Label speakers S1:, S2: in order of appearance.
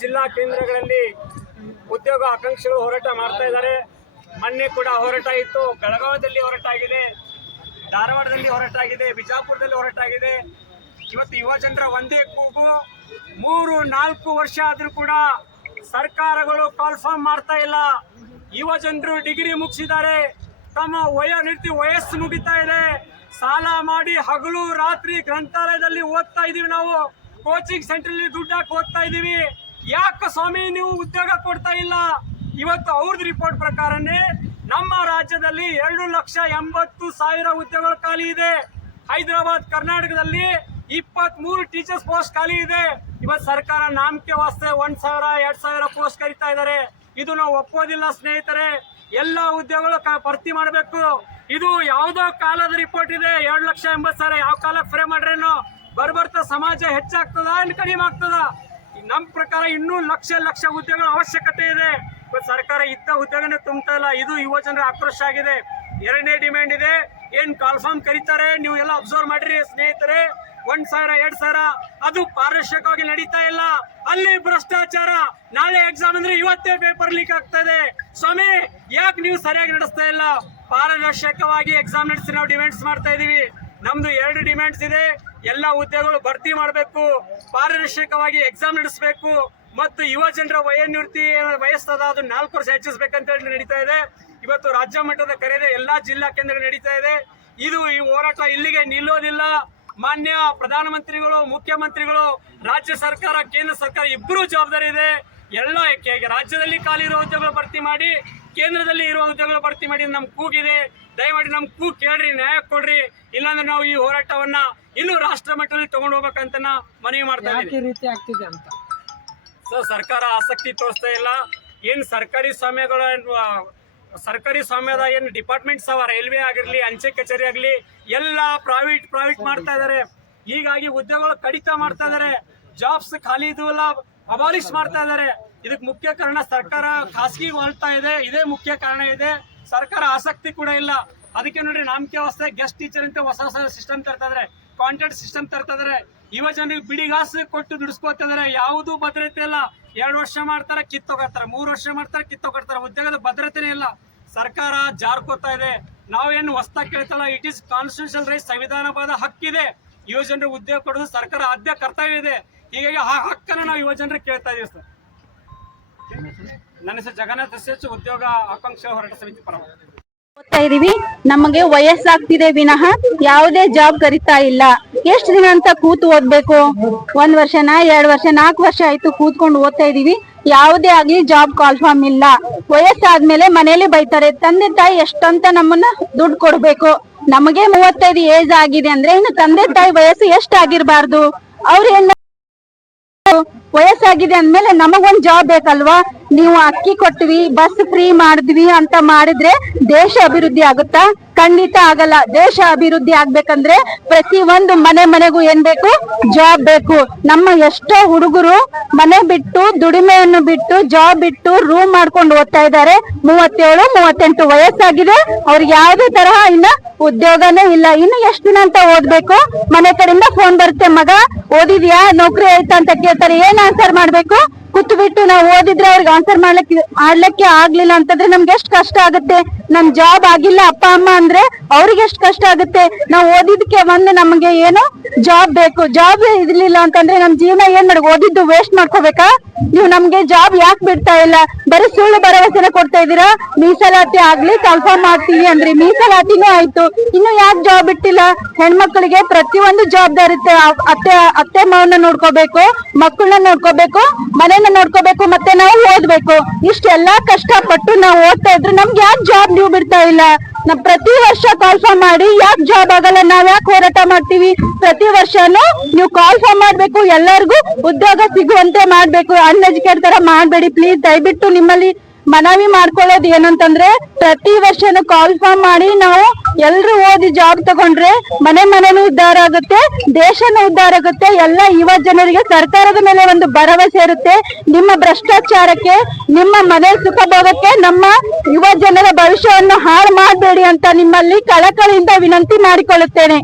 S1: ಜಿಲ್ಲಾ ಕೇಂದ್ರಗಳಲ್ಲಿ ಉದ್ಯೋಗ ಆಕಾಂಕ್ಷಿಗಳು ಹೋರಾಟ ಮಾಡ್ತಾ ಇದ್ದಾರೆ. ಮೊನ್ನೆ ಕೂಡ ಹೋರಾಟ ಇತ್ತು. ಬೆಳಗಾವಿಯಲ್ಲಿ ಹೋರಾಟ ಆಗಿದೆ. ಧಾರವಾಡದಲ್ಲಿ ಹೋರಾಟ ಆಗಿದೆ. ಬಿಜಾಪುರದಲ್ಲಿ ಹೋರಾಟ ಆಗಿದೆ. ಇವತ್ತು ಯುವ ಜನರ ಒಂದೇ ಕೂಗು. ಮೂರು, ನಾಲ್ಕು ವರ್ಷ ಆದರೂ ಕೂಡ ಸರ್ಕಾರಗಳು ಕಾಲ್ಫಾರ್ಮ್ ಮಾಡ್ತಾ ಇಲ್ಲ. ಯುವ ಜನರು ಡಿಗ್ರಿ ಮುಗಿಸಿದ್ದಾರೆ. ತಮ್ಮ ವಯ ನಿರ್ತಿ ವಯಸ್ಸು ಮುಗಿತಾ ಇದೆ. ಸಾಲ ಮಾಡಿ ಹಗಲು ರಾತ್ರಿ ಗ್ರಂಥಾಲಯದಲ್ಲಿ ಓದ್ತಾ ಇದೀವಿ ನಾವು. ಕೋಚಿಂಗ್ ಸೆಂಟರ್ ದುಡ್ಡು ಹಾಕಿ ಓದ್ತಾ ಇದೀವಿ. ಯಾಕೆ ಸ್ವಾಮಿ ನೀವು ಉದ್ಯೋಗ ಕೊಡ್ತಾ ಇಲ್ಲ? ಇವತ್ತು ಅವ್ರದ್ದು ರಿಪೋರ್ಟ್ ಪ್ರಕಾರನೇ ನಮ್ಮ ರಾಜ್ಯದಲ್ಲಿ ಎರಡು ಲಕ್ಷ ಎಂಬತ್ತು ಸಾವಿರ ಉದ್ಯೋಗಗಳು ಖಾಲಿ ಇದೆ. ಹೈದರಾಬಾದ್, ಕರ್ನಾಟಕದಲ್ಲಿ ಇಪ್ಪತ್ತ್ ಮೂರು ಟೀಚರ್ಸ್ ಪೋಸ್ಟ್ ಖಾಲಿ ಇದೆ. ಇವತ್ತು ಸರ್ಕಾರ ನಾಮಕೆ ವಾಸ್ತೆ ಒಂದ್ ಸಾವಿರ, ಎರಡ್ ಸಾವಿರ ಪೋಸ್ಟ್ ಕರಿತಾ ಇದ್ದಾರೆ. ಇದು ನಾವು ಒಪ್ಪೋದಿಲ್ಲ ಸ್ನೇಹಿತರೆ. ಎಲ್ಲ ಉದ್ಯೋಗಗಳು ಭರ್ತಿ ಮಾಡಬೇಕು. ಇದು ಯಾವುದೋ ಕಾಲದ ರಿಪೋರ್ಟ್ ಇದೆ. ಎರಡು ಲಕ್ಷ ಎಂಬತ್ತು ಸಾವಿರ. ಯಾವ ಕಾಲಕ್ಕೆ ಫ್ರೇ ಮಾಡ್ರೇನು? ಬರ್ಬರ್ತಾ ಸಮಾಜ ಹೆಚ್ಚಾಗ್ತದ ಕಡಿಮೆ ಆಗ್ತದ? ನಮ್ಮ ಪ್ರಕಾರ ಇನ್ನೂ ಲಕ್ಷ ಲಕ್ಷ ಉದ್ಯೋಗಗಳ ಅವಶ್ಯಕತೆ ಇದೆ. ಸರ್ಕಾರ ಇದ್ದ ಉದ್ಯೋಗನೇ ತುಂಬ್ತಾ ಇಲ್ಲ. ಇದು ಯುವ ಜನರ ಆಕ್ರೋಶ ಆಗಿದೆ. ಎರಡನೇ ಡಿಮ್ಯಾಂಡ್ ಇದೆ. ಏನು ಕಾಲ್ಫಾರ್ಮ್ ಕರೀತಾರೆ? ನೀವು ಎಲ್ಲ ಅಬ್ಸರ್ವ್ ಮಾಡ್ರಿ ಸ್ನೇಹಿತರೆ. ಒಂದ್ ಸಾವಿರ, ಎರಡ್ ಸಾವಿರ, ಅದು ಪಾರದರ್ಶಕವಾಗಿ ನಡೀತಾ ಇಲ್ಲ. ಅಲ್ಲಿ ಭ್ರಷ್ಟಾಚಾರ. ನಾಳೆ ಎಕ್ಸಾಮ್ ಅಂದ್ರೆ ಇವತ್ತೇ ಪೇಪರ್ ಲೀಕ್ ಆಗ್ತಾ ಇದೆ. ಸ್ವಾಮಿ, ಯಾಕೆ ನೀವು ಸರಿಯಾಗಿ ನಡೆಸ್ತಾ ಇಲ್ಲ? ಪಾರದರ್ಶಕವಾಗಿ ಎಕ್ಸಾಮ್ ನಡೆಸಿ ನಾವು ಡಿಮ್ಯಾಂಡ್ಸ್ ಮಾಡ್ತಾ ಇದೀವಿ. ನಮ್ದು ಡಿಮ್ಯಾಂಡ್ಸ್ ಇದೆ. ಎಲ್ಲ ಹುದ್ದೆಗಳು ಭರ್ತಿ ಮಾಡಬೇಕು. ಪಾರದರ್ಶಕವಾಗಿ ಎಕ್ಸಾಮ್ ನಡೆಸಬೇಕು. ಮತ್ತು ಯುವ ಜನರ ವಯೋನಿವೃತ್ತಿ ವಯಸ್ಸದ ಅದು ನಾಲ್ಕು ವರ್ಷ ಹೆಚ್ಚಿಸಬೇಕಂತ ಹೇಳಿ ನಡೀತಾ ಇದೆ. ಇವತ್ತು ರಾಜ್ಯ ಮಟ್ಟದ ಕರೆದೆ ಎಲ್ಲಾ ಜಿಲ್ಲಾ ಕೇಂದ್ರ ನಡೀತಾ ಇದೆ. ಇದು ಈ ಹೋರಾಟ ಇಲ್ಲಿಗೆ ನಿಲ್ಲೋದಿಲ್ಲ. ಮಾನ್ಯ ಪ್ರಧಾನಮಂತ್ರಿಗಳು, ಮುಖ್ಯಮಂತ್ರಿಗಳು, ರಾಜ್ಯ ಸರ್ಕಾರ, ಕೇಂದ್ರ ಸರ್ಕಾರ ಇಬ್ಬರೂ ಜವಾಬ್ದಾರಿ ಇದೆ. ಎಲ್ಲ ಕೆ- ರಾಜ್ಯದಲ್ಲಿ ಖಾಲಿ ಇರೋ ಹುದ್ದೆಗಳು ಭರ್ತಿ ಮಾಡಿ ಕೇಂದ್ರದಲ್ಲಿ ಇರುವ ಹುದ್ದೆಗಳು ಭರ್ತಿ ಮಾಡಿ ನಮ್ಮ ಕೂಗಿದೆ. ದಯಮಾಡಿ ನಮ್ಮ ಕೂಗ್ ಕೇಳ್ರಿ ನ್ಯಾಯ ಕೊಡ್ರಿ. ಇಲ್ಲಾಂದ್ರೆ ನಾವು ಈ ಹೋರಾಟವನ್ನ ಇನ್ನೂ ರಾಷ್ಟ್ರ ಮಟ್ಟದಲ್ಲಿ ತಗೊಂಡು ಹೋಗ್ಬೇಕಂತ ಮನವಿ ಮಾಡ್ತಾ
S2: ರೀತಿ ಆಗ್ತಿದೆ ಅಂತ?
S1: ಸೊ ಸರ್ಕಾರ ಆಸಕ್ತಿ ತೋರಿಸ್ತಾ ಇಲ್ಲ. ಏನು ಸರ್ಕಾರಿ ಸ್ವಾಮ್ಯಗಳ ಸರ್ಕಾರಿ ಸ್ವಾಮ್ಯದ ಏನು ಡಿಪಾರ್ಟ್ಮೆಂಟ್ಸ್ ಅವ? ರೈಲ್ವೆ ಆಗಿರಲಿ ಅಂಚೆ ಕಚೇರಿ ಆಗಲಿ ಎಲ್ಲ ಪ್ರೈವೇಟ್ ಪ್ರೈವೇಟ್ ಮಾಡ್ತಾ ಇದ್ದಾರೆ ಹೀಗಾಗಿ ಉದ್ಯೋಗಗಳು ಕಡಿತ ಮಾಡ್ತಾ ಇದ್ದಾರೆ ಜಾಬ್ಸ್ ಖಾಲಿ ಇದುವಲ್ಲ ಅಬಾಲಿಷ್ ಮಾಡ್ತಾ ಇದ್ದಾರೆ. ಇದಕ್ಕೆ ಮುಖ್ಯ ಕಾರಣ ಸರ್ಕಾರ ಖಾಸಗಿ ಹೊಲ್ತಾ ಇದೆ. ಇದೇ ಮುಖ್ಯ ಕಾರಣ ಇದೆ. ಸರ್ಕಾರ ಆಸಕ್ತಿ ಕೂಡ ಇಲ್ಲ. ಅದಕ್ಕೆ ನೋಡಿ ನಾಮಕೆ ವ್ಯವಸ್ಥೆ ಗೆಸ್ಟ್ ಟೀಚರ್ ಅಂತ ಹೊಸ ಹೊಸ ಸಿಸ್ಟಮ್ ತರ್ತಾ ಇದಾರೆ ಕಾಂಟ್ರಾಕ್ಟ್ ಸಿಸ್ಟಮ್ ತರ್ತಾ ಇದಾರೆ ಯುವ ಜನರಿಗೆ ಬಿಡಿಗಾಸು ಕೊಟ್ಟು ದುಡಿಸ್ಕೊತಾ ಯಾವುದು ಭದ್ರತೆ ಇಲ್ಲ. ಎರಡು ವರ್ಷ ಮಾಡ್ತಾರೆ ಕಿತ್ತೋಗತ್ತಾರೆ ಮೂರು ವರ್ಷ ಮಾಡ್ತಾರೆ ಕಿತ್ತೋಗ್ತಾರೆ ಉದ್ಯೋಗದ ಭದ್ರತೆನೇ ಇಲ್ಲ. ಸರ್ಕಾರ ಜಾರ್ಕೋತಾ ಇದೆ. ನಾವೇನು ಹೊಸ್ತಾಗಿ ಕೇಳ್ತಲ್ಲ ಇಟ್ ಈಸ್ ಕಾನ್ಸ್ಟಿಟ್ಯೂಷನ್ ರೈಟ್ ಸಂವಿಧಾನವಾದ ಹಕ್ಕಿದೆ. ಯುವ ಜನರಿಗೆ ಉದ್ಯೋಗ ಕೊಡೋದು ಸರ್ಕಾರ ಆದ್ಯ ಕರ್ತವ್ಯ ಇದೆ. ಹೀಗಾಗಿ ಆ ಹಕ್ಕನ್ನು ನಾವು ಯುವ ಜನರಿಗೆ ಕೇಳ್ತಾ ಇದೀವಿ ಸರ್. ನನ್ನ ಹೆಸರು ಜಗನ್ನಾಥ ಎಸ್ ಉದ್ಯೋಗ ಆಕಾಂಕ್ಷೆ ಹೋರಾಟ ಸಮಿತಿ ಪರವಾಗಿ.
S3: ಓದ್ತಾ ಇದೀವಿ. ನಮಗೆ ವಯಸ್ಸಾಗ್ತಿದೆ ವಿನಃ ಯಾವುದೇ ಜಾಬ್ ಕರಿತಾ ಇಲ್ಲ. ಎಷ್ಟು ದಿನ ಅಂತ ಕೂತು ಓದ್ಬೇಕು? ಒಂದ್ ವರ್ಷನಾ, ಎರಡ್ ವರ್ಷ ನಾಲ್ಕು ವರ್ಷ ಆಯ್ತು ಕೂತ್ಕೊಂಡು ಓದ್ತಾ ಇದೀವಿ. ಯಾವುದೇ ಆಗ್ಲಿ ಜಾಬ್ ಕಾಲ್ಫಾರ್ಮ್ ಇಲ್ಲ. ವಯಸ್ಸಾದ್ಮೇಲೆ ಮನೇಲಿ ಬೈತಾರೆ, ತಂದೆ ತಾಯಿ ಎಷ್ಟಂತ ನಮ್ಮನ್ನ ದುಡ್ಡು ಕೊಡ್ಬೇಕು? ನಮಗೆ ಮೂವತ್ತೈದು ಏಜ್ ಆಗಿದೆ ಅಂದ್ರೆ ಇನ್ನು ತಂದೆ ತಾಯಿ ವಯಸ್ಸು ಎಷ್ಟಾಗಿರ್ಬಾರ್ದು ಅವ್ರ ವಯಸ್ಸಾಗಿದೆ ಅಂದ್ಮೇಲೆ ನಮಗೊಂದ್ ಜಾಬ್ ಬೇಕಲ್ವಾ? ನೀವು ಅಕ್ಕಿ ಕೊಟ್ವಿ ಬಸ್ ಫ್ರೀ ಮಾಡಿದ್ವಿ ಅಂತ ಮಾಡಿದ್ರೆ ದೇಶ ಅಭಿವೃದ್ಧಿ ಆಗುತ್ತಾ? ಖಂಡಿತ ಆಗಲ್ಲ. ದೇಶ ಅಭಿವೃದ್ಧಿ ಆಗ್ಬೇಕಂದ್ರೆ ಪ್ರತಿ ಒಂದು ಮನೆ ಮನೆಗೂ ಏನ್ ಬೇಕು? ಜಾಬ್ ಬೇಕು. ನಮ್ಮ ಎಷ್ಟೋ ಹುಡುಗರು ಮನೆ ಬಿಟ್ಟು, ದುಡಿಮೆಯನ್ನು ಬಿಟ್ಟು ಜಾಬ್ ಬಿಟ್ಟು ರೂಮ್ ಮಾಡ್ಕೊಂಡು ಓದ್ತಾ ಇದ್ದಾರೆ. ಮೂವತ್ತೇಳು, ಮೂವತ್ತೆಂಟು ವಯಸ್ಸಾಗಿದೆ. ಅವ್ರಿಗೆ ಯಾವುದೇ ತರಹ ಇನ್ನ ಉದ್ಯೋಗನೇ ಇಲ್ಲ. ಇನ್ನು ಎಷ್ಟು ದಿನ ಅಂತ ಓದ್ಬೇಕು? ಮನೆ ಕಡೆಯಿಂದ ಫೋನ್ ಬರುತ್ತೆ, ಮಗ. ಓದಿದ್ಯಾ? ನೌಕರಿ ಆಯ್ತಾ ಅಂತ ಕೇಳ್ತಾರೆ. ಏನ್ ಆನ್ಸರ್ ಮಾಡ್ಬೇಕು? ಕುತ್ತು ಬಿಟ್ಟು ನಾವು ಓದಿದ್ರೆ ಅವ್ರಿಗೆ ಆನ್ಸರ್ ಮಾಡ್ಲಿಕ್ಕೆ ಮಾಡ್ಲಿಕ್ಕೆ ಆಗ್ಲಿಲ್ಲ ಅಂತಂದ್ರೆ ನಮ್ಗೆ ಎಷ್ಟು ಕಷ್ಟ ಆಗುತ್ತೆ? ನಮ್ ಜಾಬ್ ಆಗಿಲ್ಲ ಅಪ್ಪ, ಅಮ್ಮ ಅಂದ್ರೆ ಅವ್ರಿಗೆ ಎಷ್ಟು ಕಷ್ಟ ಆಗುತ್ತೆ? ನಾವು ಓದಿದ್ಕೆ ಒಂದು ನಮ್ಗೆ ಏನು ಜಾಬ್ ಬೇಕು. ಜಾಬ್ ಇರ್ಲಿಲ್ಲ ಅಂತಂದ್ರೆ ನಮ್ ಜೀವನ ಏನ್ ಮಾಡ ಓದಿದ್ದು ವೇಸ್ಟ್ ಮಾಡ್ಕೋಬೇಕಾ? ನೀವು ನಮ್ಗೆ ಜಾಬ್ ಯಾಕೆ ಬಿಡ್ತಾ ಇಲ್ಲ? ಬರೀ ಸುಳ್ಳು ಭರವಸೆನ ಕೊಡ್ತಾ ಇದ್ದೀರಾ? ಮೀಸಲಾತಿ ಆಗ್ಲಿ ಕನ್ಫರ್ಮ್ ಮಾಡ್ತೀವಿ ಅಂದ್ರೆ ಮೀಸಲಾತಿನೂ ಆಯ್ತು. ಇನ್ನು ಯಾಕೆ ಜಾಬ್ ಇಟ್ಟಿಲ್ಲ? ಹೆಣ್ಮಕ್ಳಿಗೆ ಪ್ರತಿಯೊಂದು ಜವಾಬ್ದಾರಿ ಅತ್ತೆ ಅತ್ತೆ ಮಾವನ್ನ ನೋಡ್ಕೋಬೇಕು ಮಕ್ಕಳನ್ನ ನೋಡ್ಕೋಬೇಕು, ಮನೆನ ನೋಡ್ಕೋಬೇಕು, ಮತ್ತೆ ನಾವು ಓದ್ಬೇಕು. ಇಷ್ಟೆಲ್ಲಾ ಕಷ್ಟಪಟ್ಟು ನಾವು ಓದ್ತಾ ಇದ್ರೆ ನಮ್ಗೆ ಯಾಕೆ ಜಾಬ್ ನೀವು ಬಿಡ್ತಾ ಇಲ್ಲ? ನಾವ್ ಪ್ರತಿ ವರ್ಷ ಕಾಲ್ಫಾರ್ಮ್ ಮಾಡಿ, ಯಾಕೆ ಜಾಬ್ ಆಗಲ್ಲ, ನಾವ್ ಯಾಕೆ ಹೋರಾಟ ಮಾಡ್ತೀವಿ? ಪ್ರತಿ ವರ್ಷನೂ ನೀವು ಕಾಲ್ಫಾರ್ಮ್ ಮಾಡ್ಬೇಕು, ಎಲ್ಲರಿಗೂ ಉದ್ಯೋಗ ಸಿಗುವಂತೆ ಮಾಡ್ಬೇಕು. ಅನ್ಎಜುಕೇಟ್ ತರ ಮಾಡ್ಬೇಡಿ ಪ್ಲೀಸ್ ದಯವಿಟ್ಟು ನಿಮ್ಮಲ್ಲಿ ಮನವಿ ಮಾಡ್ಕೊಳ್ಳೋದು ಏನಂತಂದ್ರೆ ಪ್ರತಿ ವರ್ಷನೂ ಕಾಲ್ ಫಾರ್ಮ್ ಮಾಡಿ ನಾವು ಎಲ್ರು ಓದಿ ಜಾಬ್ ತಗೊಂಡ್ರೆ ಮನೆ ಮನೆನೂ ಉದ್ಧಾರ ಆಗುತ್ತೆ, ದೇಶನೂ ಉದ್ಧಾರ ಆಗುತ್ತೆ, ಎಲ್ಲ ಯುವ ಜನರಿಗೆ ಸರ್ಕಾರದ ಮೇಲೆ ಒಂದು ಭರವಸೆ ಇರುತ್ತೆ. ನಿಮ್ಮ ಭ್ರಷ್ಟಾಚಾರಕ್ಕೆ, ನಿಮ್ಮ ಮನೆ ಸುಖ ಭೋಗಕ್ಕೆ ನಮ್ಮ ಯುವ ಜನರ ಭವಿಷ್ಯವನ್ನು ಹಾಳು ಮಾಡಬೇಡಿ ಅಂತ ನಿಮ್ಮಲ್ಲಿ ಕಳಕಳಿಯಿಂದ ವಿನಂತಿ ಮಾಡಿಕೊಳ್ಳುತ್ತೇನೆ.